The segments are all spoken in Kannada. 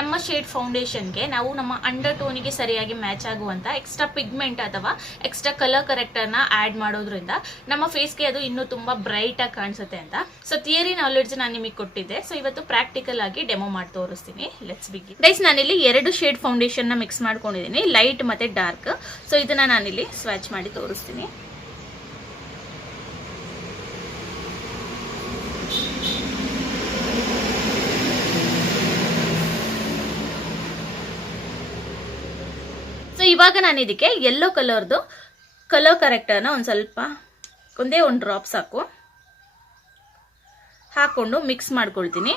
ನಮ್ಮ ಶೇಡ್ ಫೌಂಡೇಶನ್ಗೆ ನಾವು ನಮ್ಮ ಅಂಡರ್ ಟೋನಿಗೆ ಸರಿಯಾಗಿ ಮ್ಯಾಚ್ ಆಗುವಂಥ ಎಕ್ಸ್ಟ್ರಾ ಪಿಗ್ಮೆಂಟ್ ಅಥವಾ ಎಕ್ಸ್ಟ್ರಾ ಕಲರ್ ಕರೆಕ್ಟರ್ನ ಆ್ಯಡ್ ಮಾಡೋದ್ರಿಂದ ನಮ್ಮ ಫೇಸ್ಗೆ ಅದು ಇನ್ನೂ ತುಂಬಾ ಬ್ರೈಟ್ ಆಗಿ ಕಾಣಿಸುತ್ತೆ ಅಂತ. ಸೊ ಥಿಯರಿ ನಾಲೆಡ್ಜ್ ನಾನು ನಿಮಗೆ ಕೊಟ್ಟಿದ್ದೆ. ಸೊ ಇವತ್ತು ಪ್ರಾಕ್ಟಿಕಲ್ ಆಗಿ ಡೆಮೋ ಮಾಡಿ ತೋರಿಸ್ತೀನಿ. ಲೆಟ್ಸ್ ಬಿಗಿ ಗೈಸ್ ನಾನಿಲ್ಲಿ ಎರಡು ಶೇಡ್ ಫೌಂಡೇಶನ್ನ ಮಿಕ್ಸ್ ಮಾಡ್ಕೊಂಡಿದ್ದೀನಿ. ಲೈಟ್ ಮತ್ತೆ ಡಾರ್ಕ್ ಸೊ ಇದನ್ನ ನಾನಿಲ್ಲಿ ಸ್ವಾಚ್ ಮಾಡಿ ತೋರಿಸ್ತೀನಿ. ಇವಾಗ ನಾನು ಇದಕ್ಕೆ ಯೆಲ್ಲೋ ಕಲರ್ದು ಕಲರ್ ಕರೆಕ್ಟರ್ನ ಒಂದು ಸ್ವಲ್ಪ ಒಂದೇ ಒಂದು ಡ್ರಾಪ್ ಸಾಕು. ಹಾಕೊಂಡು ಮಿಕ್ಸ್ ಮಾಡ್ಕೊಳ್ತೀನಿ.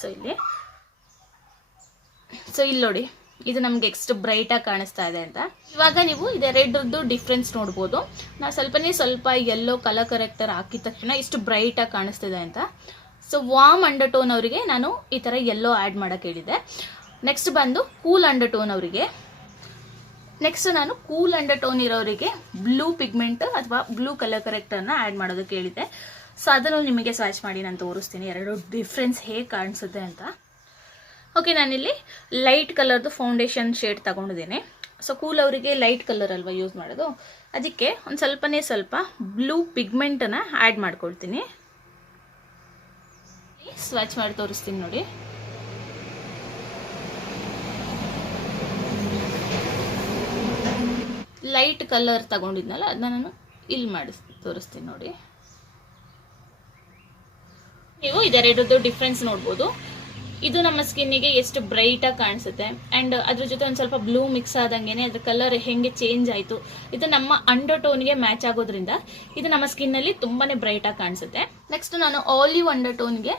ಸೊ ಇಲ್ಲಿ. ಸೊ ಇಲ್ಲಿ ನೋಡಿ. ಇದು ನಮ್ಗೆ ಎಷ್ಟು ಬ್ರೈಟಾಗಿ ಕಾಣಿಸ್ತಾ ಇದೆ ಅಂತ. ಇವಾಗ ನೀವು ಇದೆ ರೆಡ್ದು ಡಿಫ್ರೆನ್ಸ್ ನೋಡ್ಬೋದು. ನಾವು ಸ್ವಲ್ಪನೇ ಸ್ವಲ್ಪ ಎಲ್ಲೋ ಕಲರ್ ಕರೆಕ್ಟರ್ ಹಾಕಿದ ತಕ್ಷಣ ಇಷ್ಟು ಬ್ರೈಟಾಗಿ ಕಾಣಿಸ್ತಿದೆ ಅಂತ. ಸೊ ವಾಮ್ ಅಂಡರ್ ಟೋನ್ ಅವರಿಗೆ ನಾನು ಈ ಥರ ಎಲ್ಲೋ ಆ್ಯಡ್ ಮಾಡೋಕ್ಕೆ ಹೇಳಿದ್ದೆ. ನೆಕ್ಸ್ಟ್ ಬಂದು ಕೂಲ್ ಅಂಡರ್ ಟೋನ್ ಅವರಿಗೆ. ನೆಕ್ಸ್ಟ್ ನಾನು ಕೂಲ್ ಅಂಡರ್ ಟೋನ್ ಇರೋರಿಗೆ ಬ್ಲೂ ಪಿಗ್ಮೆಂಟ್ ಅಥವಾ ಬ್ಲೂ ಕಲರ್ ಕರೆಕ್ಟನ್ನು ಆ್ಯಡ್ ಮಾಡೋದಕ್ಕೆ ಹೇಳಿದೆ ಸೊ ಅದನ್ನು ನಿಮಗೆ ಸ್ವಾಚ್ ಮಾಡಿ ನಾನು ತೋರಿಸ್ತೀನಿ. ಎರಡು ಡಿಫ್ರೆನ್ಸ್ ಹೇಗೆ ಕಾಣಿಸುತ್ತೆ ಅಂತ. ಓಕೆ ನಾನಿಲ್ಲಿ ಲೈಟ್ ಕಲರ್ದು ಫೌಂಡೇಶನ್ ಶೇಡ್ ತಗೊಂಡಿದ್ದೀನಿ. ಸೊ ಕೂಲ್ ಅವರಿಗೆ ಲೈಟ್ ಕಲರ್ ಅಲ್ವಾ ಯೂಸ್ ಮಾಡೋದು. ಅದಕ್ಕೆ ಒಂದು ಸ್ವಲ್ಪನೇ ಸ್ವಲ್ಪ ಬ್ಲೂ ಪಿಗ್ಮೆಂಟನ್ನು ಆ್ಯಡ್ ಮಾಡ್ಕೊಳ್ತೀನಿ. ಸ್ವಾಚ್ ಮಾಡಿ ತೋರಿಸ್ತೀನಿ ನೋಡಿ. ಲೈಟ್ ಕಲರ್ ತಗೊಂಡಿದ್ನಲ್ಲ ಅದನ್ನ ನಾನು ಇಲ್ಲಿ ಮಾಡಿ ತೋರಿಸ್ತೀನಿ ನೋಡಿ. ನೀವು ಇದೆರಡದ್ದು ಡಿಫ್ರೆನ್ಸ್ ನೋಡ್ಬೋದು. ಇದು ನಮ್ಮ ಸ್ಕಿನ್ನಿಗೆ ಎಷ್ಟು ಬ್ರೈಟಾಗಿ ಕಾಣಿಸುತ್ತೆ. ಆ್ಯಂಡ್ ಅದ್ರ ಜೊತೆ ಒಂದು ಸ್ವಲ್ಪ ಬ್ಲೂ ಮಿಕ್ಸ್ ಆದಂಗೆ ಅದ್ರ ಕಲರ್ ಹೆಂಗೆ ಚೇಂಜ್ ಆಯಿತು. ಇದು ನಮ್ಮ ಅಂಡರ್ ಟೋನ್ಗೆ ಮ್ಯಾಚ್ ಆಗೋದ್ರಿಂದ ಇದು ನಮ್ಮ ಸ್ಕಿನ್ನಲ್ಲಿ ತುಂಬಾ ಬ್ರೈಟಾಗಿ ಕಾಣಿಸುತ್ತೆ. ನೆಕ್ಸ್ಟ್ ನಾನು ಆಲಿವ್ ಅಂಡರ್ ಟೋನ್ಗೆ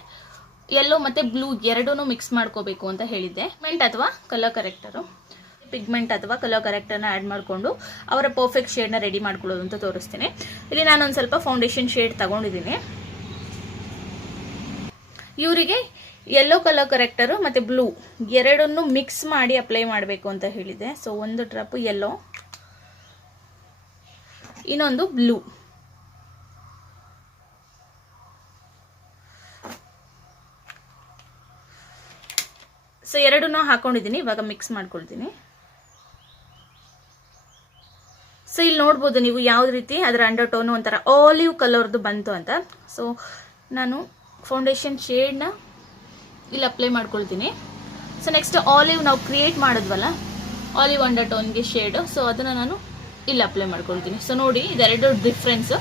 ಯೆಲ್ಲೋ ಮತ್ತು ಬ್ಲೂ ಎರಡೂ ಮಿಕ್ಸ್ ಮಾಡ್ಕೋಬೇಕು ಅಂತ ಹೇಳಿದ್ದೆ. ಮೆಂಟ್ ಅಥವಾ ಕಲರ್ ಕರೆಕ್ಟರು ಪಿಗ್ಮೆಂಟ್ ಅಥವಾ ಕಲರ್ ಕರೆಕ್ಟರ್ನ ಆ್ಯಡ್ ಮಾಡಿಕೊಂಡು ಅವರ ಪರ್ಫೆಕ್ಟ್ ಶೇಡ್ನ ರೆಡಿ ಮಾಡ್ಕೊಳ್ಳೋದು ಅಂತ ತೋರಿಸ್ತೀನಿ. ಇಲ್ಲಿ ನಾನೊಂದು ಸ್ವಲ್ಪ ಫೌಂಡೇಶನ್ ಶೇಡ್ ತಗೊಂಡಿದ್ದೀನಿ. ಇವರಿಗೆ ಯೆಲ್ಲೋ ಕಲರ್ ಕರೆಕ್ಟರು ಮತ್ತು ಬ್ಲೂ ಎರಡನ್ನು ಮಿಕ್ಸ್ ಮಾಡಿ ಅಪ್ಲೈ ಮಾಡಬೇಕು ಅಂತ ಹೇಳಿದೆ. ಸೊ ಒಂದು ಡ್ರಾಪ್ ಯೆಲ್ಲೋ ಇನ್ನೊಂದು ಬ್ಲೂ ಸೊ ಎರಡನ್ನೂ ಹಾಕೊಂಡಿದ್ದೀನಿ, ಇವಾಗ ಮಿಕ್ಸ್ ಮಾಡ್ಕೊಳ್ತೀನಿ. ಸೊ ಇಲ್ಲಿ ನೋಡ್ಬೋದು ನೀವು ಯಾವ ರೀತಿ ಅದರ ಅಂಡರ್ ಟೋನು ಒಂಥರ ಆಲಿವ್ ಕಲರ್ದು ಬಂತು ಅಂತ. ಸೊ ನಾನು ಫೌಂಡೇಶನ್ ಶೇಡ್ನ ಇಲ್ಲಿ ಅಪ್ಲೈ ಮಾಡ್ಕೊಳ್ತೀನಿ. ಸೊ ನೆಕ್ಸ್ಟ್ ಆಲಿವ್ ನಾವು ಕ್ರಿಯೇಟ್ ಮಾಡಿದ್ವಲ್ಲ ಆಲಿವ್ ಅಂಡರ್ ಟೋನ್ಗೆ ಶೇಡು ಸೊ ಅದನ್ನು ನಾನು ಇಲ್ಲಿ ಅಪ್ಲೈ ಮಾಡ್ಕೊಳ್ತೀನಿ. ಸೊ ನೋಡಿ, ಇದೆರಡು ಡಿಫ್ರೆನ್ಸು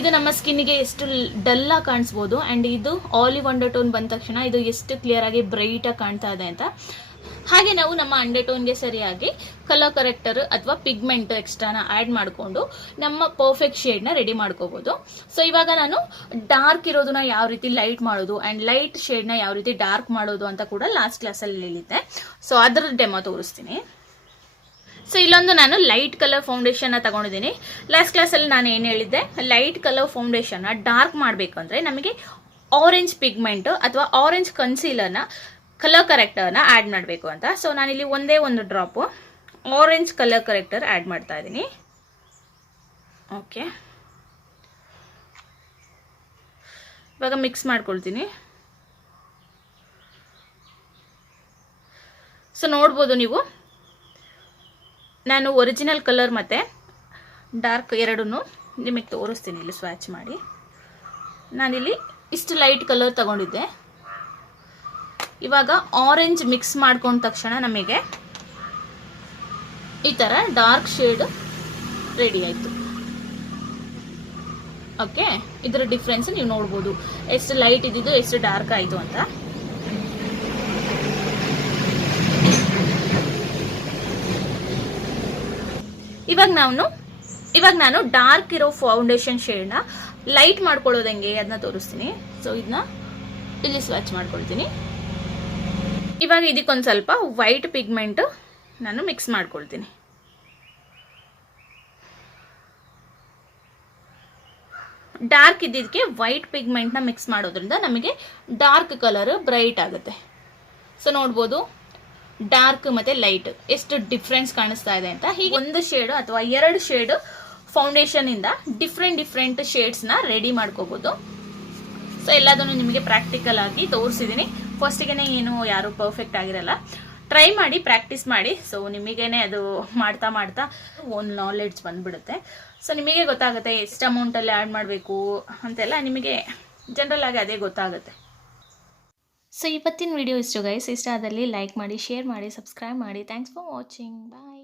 ಇದು ನಮ್ಮ ಸ್ಕಿನ್ಗೆ ಎಷ್ಟು ಡಲ್ಲಾಗಿ ಕಾಣಿಸ್ಬೋದು ಆ್ಯಂಡ್ ಇದು ಆಲಿವ್ ಅಂಡರ್ ಟೋನ್ ಬಂದ ತಕ್ಷಣ ಇದು ಎಷ್ಟು ಕ್ಲಿಯರಾಗಿ ಬ್ರೈಟಾಗಿ ಕಾಣ್ತಾ ಇದೆ ಅಂತ. ಹಾಗೆ ನಾವು ನಮ್ಮ ಅಂಡರ್ ಟೋನ್ಗೆ ಸರಿಯಾಗಿ ಕಲರ್ ಕರೆಕ್ಟರ್ ಅಥವಾ ಪಿಗ್ಮೆಂಟ್ ಎಕ್ಸ್ಟ್ರಾನ ಆ್ಯಡ್ ಮಾಡಿಕೊಂಡು ನಮ್ಮ ಪರ್ಫೆಕ್ಟ್ ಶೇಡ್ನ ರೆಡಿ ಮಾಡ್ಕೋಬೋದು. ಸೊ ಇವಾಗ ನಾನು ಡಾರ್ಕ್ ಇರೋದನ್ನ ಯಾವ ರೀತಿ ಲೈಟ್ ಮಾಡೋದು ಆ್ಯಂಡ್ ಲೈಟ್ ಶೇಡ್ನ ಯಾವ ರೀತಿ ಡಾರ್ಕ್ ಮಾಡೋದು ಅಂತ ಕೂಡ ಲಾಸ್ಟ್ ಕ್ಲಾಸಲ್ಲಿ ಹೇಳಿದ್ದೆ. ಸೊ ಅದರ ಡೆಮೋ ತೋರಿಸ್ತೀನಿ. ಸೊ ಇಲ್ಲೊಂದು ನಾನು ಲೈಟ್ ಕಲರ್ ಫೌಂಡೇಶನ್ನ ತಗೊಂಡಿದ್ದೀನಿ. ಲಾಸ್ಟ್ ಕ್ಲಾಸಲ್ಲಿ ನಾನು ಏನು ಹೇಳಿದ್ದೆ? ಲೈಟ್ ಕಲರ್ ಫೌಂಡೇಶನ್ನ ಡಾರ್ಕ್ ಮಾಡಬೇಕು ಅಂದರೆ ನಮಗೆ ಆರೆಂಜ್ ಪಿಗ್ಮೆಂಟ್ ಅಥವಾ ಆರೆಂಜ್ ಕನ್ಸೀಲರ್ನ ಕಲರ್ ಕರೆಕ್ಟರ್ನ ಆ್ಯಡ್ ಮಾಡಬೇಕು ಅಂತ. ಸೊ ನಾನಿಲ್ಲಿ ಒಂದೇ ಒಂದು drop orange colour corrector add ಮಾಡ್ತಾ ಇದ್ದೀನಿ. ಓಕೆ ಇವಾಗ ಮಿಕ್ಸ್ ಮಾಡ್ಕೊಳ್ತೀನಿ. ಸೊ ನೋಡ್ಬೋದು ನೀವು. ನಾನು ಒರಿಜಿನಲ್ ಕಲರ್ ಮತ್ತು ಡಾರ್ಕ್ ಎರಡನ್ನೂ ನಿಮಗೆ ತೋರಿಸ್ತೀನಿ ಇಲ್ಲಿ ಸ್ವ್ಯಾಚ್ ಮಾಡಿ. ನಾನಿಲ್ಲಿ ಇಷ್ಟು ಲೈಟ್ ಕಲರ್ ತಗೊಂಡಿದ್ದೆ. ಇವಾಗ ಆರೆಂಜ್ ಮಿಕ್ಸ್ ಮಾಡ್ಕೊಂಡ ತಕ್ಷಣ ನಮಗೆ ಈ ಥರ ಡಾರ್ಕ್ ಶೇಡ್ ರೆಡಿ ಆಯಿತು. ಓಕೆ ಇದರ ಡಿಫ್ರೆನ್ಸ್ ನೀವು ನೋಡ್ಬೋದು. ಎಷ್ಟು ಲೈಟ್ ಇದ್ದಿದ್ದು ಎಷ್ಟು ಡಾರ್ಕ್ ಆಯಿತು ಅಂತ. ಇವಾಗ ನಾನು ಇವಾಗ ನಾನು ಡಾರ್ಕ್ ಇರೋ ಫೌಂಡೇಶನ್ ಶೇಡ್ನ ಲೈಟ್ ಮಾಡ್ಕೊಳ್ಳೋದು ಹೆಂಗೆ ಅದನ್ನ ತೋರಿಸ್ತೀನಿ. ಸೊ ಇದನ್ನ ಇಲ್ಲಿ ಸ್ವಚ್ ಮಾಡ್ಕೊಳ್ತೀನಿ. ಇವಾಗ ಇದಕ್ಕೊಂದು ಸ್ವಲ್ಪ ವೈಟ್ ಪಿಗ್ಮೆಂಟ್ ನಾನು ಮಿಕ್ಸ್ ಮಾಡ್ಕೊಳ್ತೀನಿ. ಡಾರ್ಕ್ ಇದ್ದಿದ್ದಕ್ಕೆ ವೈಟ್ ಪಿಗ್ಮೆಂಟ್ನ ಮಿಕ್ಸ್ ಮಾಡೋದ್ರಿಂದ ನಮಗೆ ಡಾರ್ಕ್ ಕಲರ್ ಬ್ರೈಟ್ ಆಗುತ್ತೆ. ಸೊ ನೋಡ್ಬೋದು. ಡಾರ್ಕ್ ಮತ್ತು ಲೈಟ್ ಎಷ್ಟು ಡಿಫ್ರೆನ್ಸ್ ಕಾಣಿಸ್ತಾ ಇದೆ ಅಂತ. ಹೀಗೆ ಒಂದು ಶೇಡ್ ಅಥವಾ ಎರಡು ಶೇಡ್ ಫೌಂಡೇಶನಿಂದ ಡಿಫ್ರೆಂಟ್ ಡಿಫ್ರೆಂಟ್ ಶೇಡ್ಸ್ನ ರೆಡಿ ಮಾಡ್ಕೋಬೋದು. ಸೊ ಎಲ್ಲದನ್ನು ನಿಮಗೆ ಪ್ರಾಕ್ಟಿಕಲ್ ಆಗಿ ತೋರಿಸಿದ್ದೀನಿ ಫಸ್ಟಿಗೆ ಏನು ಯಾರು ಪರ್ಫೆಕ್ಟ್ ಆಗಿರಲ್ಲ. ಟ್ರೈ ಮಾಡಿ ಪ್ರಾಕ್ಟೀಸ್ ಮಾಡಿ. ಸೊ ನಿಮಗೇನೆ ಅದು ಮಾಡ್ತಾ ಮಾಡ್ತಾ ಓನ್ ನಾಲೆಡ್ಜ್ ಬಂದ್ಬಿಡುತ್ತೆ. ಸೊ ನಿಮಗೆ ಗೊತ್ತಾಗುತ್ತೆ ಎಷ್ಟು ಅಮೌಂಟಲ್ಲಿ ಆ್ಯಡ್ ಮಾಡಬೇಕು ಅಂತೆಲ್ಲ ನಿಮಗೆ ಜನರಲ್ ಆಗಿ ಅದೇ ಗೊತ್ತಾಗುತ್ತೆ. ಸೊ ಇವತ್ತಿನ ವಿಡಿಯೋ ಇಷ್ಟು ಗೈಸ್ ಇಷ್ಟ ಆದಲ್ಲಿ ಲೈಕ್ ಮಾಡಿ ಶೇರ್ ಮಾಡಿ ಸಬ್ಸ್ಕ್ರೈಬ್ ಮಾಡಿ. Thanks for watching bye